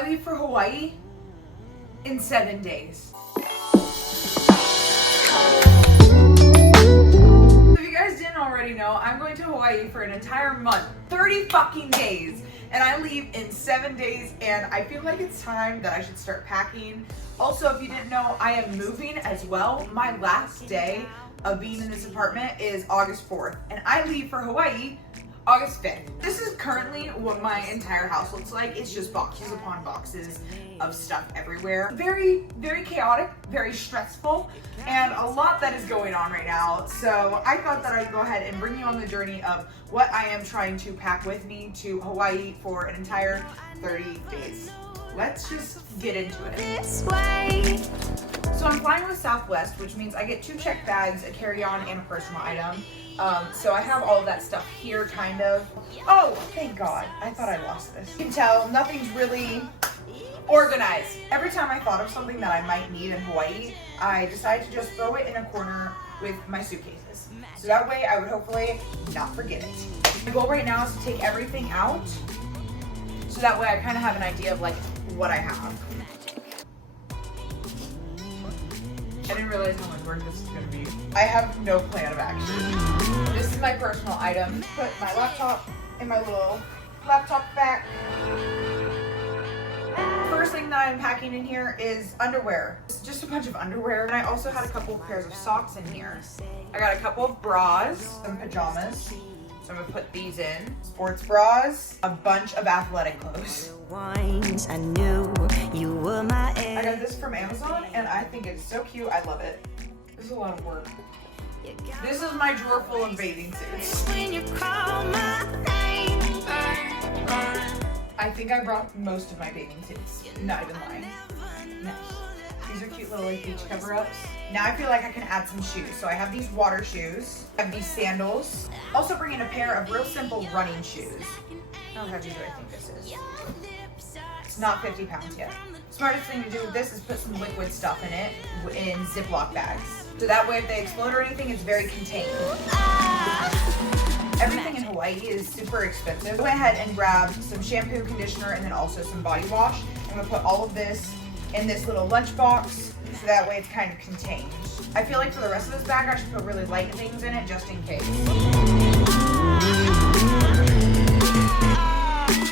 I leave for Hawaii in 7 days. If you guys didn't already know, I'm going to Hawaii for an entire month, 30 fucking days. And I leave in 7 days, and I feel like it's time that I should start packing. Also, if you didn't know, I am moving as well. My last day of being in this apartment is August 4th, and I leave for Hawaii August 5th. This is currently what my entire house looks like. It's just boxes upon boxes of stuff everywhere. Very, very chaotic, very stressful, and a lot that is going on right now. So I thought that I'd go ahead and bring you on the journey of what I am trying to pack with me to Hawaii for an entire 30 days. Let's just get into it. So I'm flying with Southwest, which means I get 2 checked bags, a carry-on, and a personal item. So I have all of that stuff here, kind of. Oh, thank God. I thought I lost this. You can tell nothing's really organized. Every time I thought of something that I might need in Hawaii, I decided to just throw it in a corner with my suitcases. So that way I would hopefully not forget it. My goal right now is to take everything out, so that way I kind of have an idea of like what I have. I didn't realize how much work this is going to be. I have no plan of action. This is my personal item. Put my laptop in my little laptop bag. First thing that I'm packing in here is underwear. It's just a bunch of underwear. And I also had a couple of pairs of socks in here. I got a couple of bras, some pajamas. So I'm gonna put these in. Sports bras, a bunch of athletic clothes. I knew you were my egg. I got this from Amazon and I think it's so cute. I love it. This is a lot of work. This is my drawer full of bathing suits. I think I brought most of my bathing suits. Not even lying. Nice. These are cute little like beach cover-ups. Now I feel like I can add some shoes. So I have these water shoes. I have these sandals. Also bringing a pair of real simple running shoes. How heavy do I think this is? It's not 50 pounds yet. Smartest thing to do with this is put some liquid stuff in it in Ziploc bags. So that way if they explode or anything, it's very contained. Everything in Hawaii is super expensive. I went ahead and grabbed some shampoo, conditioner, and then also some body wash. I'm gonna put all of this in this little lunch box, so that way it's kind of contained. I feel like for the rest of this bag, I should put really light things in it just in case.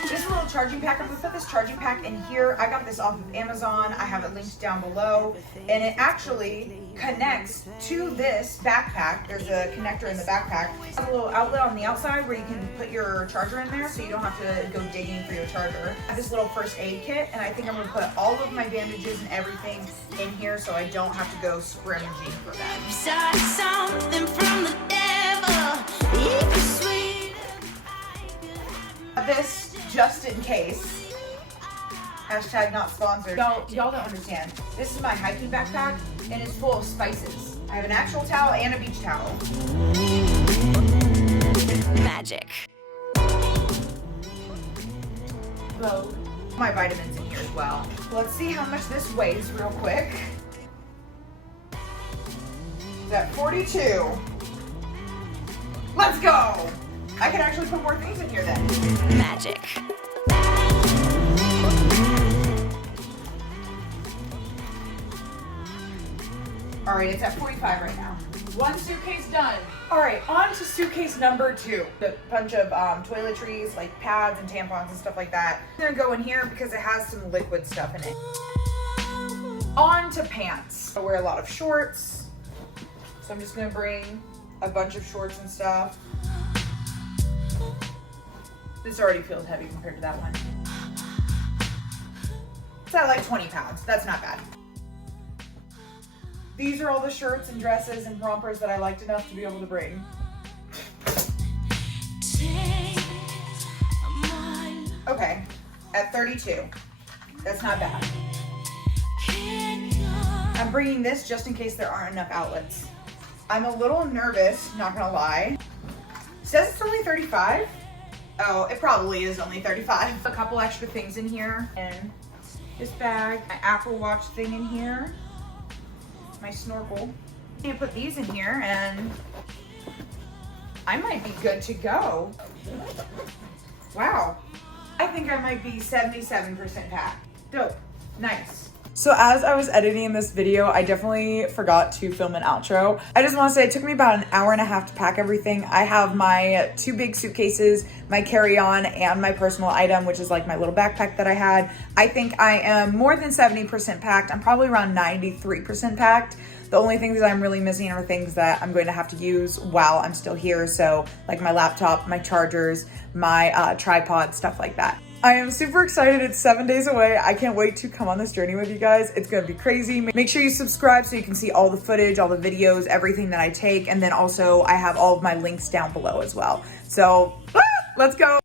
This little charging pack, I'm gonna put this charging pack in here. I got this off of Amazon. I have it linked down below, and it actually connects to this backpack. There's a connector in the backpack. There's a little outlet on the outside where you can put your charger in there so you don't have to go digging for your charger. I have this little first aid kit, and I think I'm gonna put all of my bandages and everything in here so I don't have to go scrimaging for them. Something from the devil. This just in case. Hashtag not sponsored. Y'all don't understand. This is my hiking backpack and it's full of spices. I have an actual towel and a beach towel. Magic. Vogue. My vitamins in here as well. Let's see how much this weighs real quick. It's at 42. Let's go. I can actually put more things in here then. Magic. All right, it's at 45 right now. One suitcase done. All right, on to suitcase number 2. A bunch of toiletries, like pads and tampons and stuff like that. I'm gonna go in here because it has some liquid stuff in it. On to pants. I wear a lot of shorts, so I'm just gonna bring a bunch of shorts and stuff. This already feels heavy compared to that one. It's at like 20 pounds. That's not bad. These are all the shirts and dresses and rompers that I liked enough to be able to bring. Okay, at 32. That's not bad. I'm bringing this just in case there aren't enough outlets. I'm a little nervous, not gonna lie. It says it's only 35. Oh, it probably is only 35. A couple extra things in here, and this bag, my Apple Watch thing in here, my snorkel. I'm gonna put these in here, and I might be good to go. Wow, I think I might be 77% packed. Dope. Nice. So as I was editing this video, I definitely forgot to film an outro. I just want to say it took me about an hour and a half to pack everything. I have my 2 big suitcases, my carry-on, and my personal item, which is like my little backpack that I had. I think I am more than 70% packed. I'm probably around 93% packed. The only things that I'm really missing are things that I'm going to have to use while I'm still here. So like my laptop, my chargers, my tripod, stuff like that. I am super excited. It's 7 days away. I can't wait to come on this journey with you guys. It's gonna be crazy. Make sure you subscribe so you can see all the footage, all the videos, everything that I take. And then also I have all of my links down below as well. So let's go.